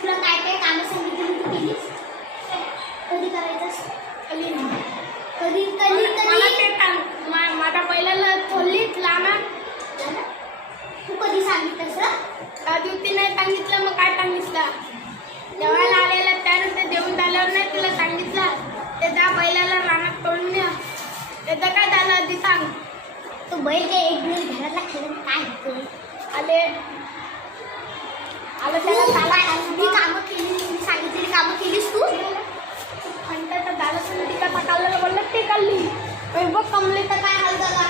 तुला काय काय कामं सांगितली तू केलीस? कधी करायचं? कधी माझा पहिल्याला थोडलीच लहान तू कधी सांगितलंस? त्या दिवशी नाही सांगितलं, मग काय सांगितलं? जेवायला आलेला त्यानंतर जेवून झाल्यावर नाही तुला सांगितलं ते त्या बैलाला रानात तोडून द्या. त्याचं काय झालं आधी सांग. तो बैल काय एक दिवस घरातला खेळून काय होतं? आले त्याला मी कामं केली, मी सांगितलेली कामं केलीस तू? घंटा तर झालं ती का पटावलं बोललं ते काढली. बघ कमले तर काय हाल झाला.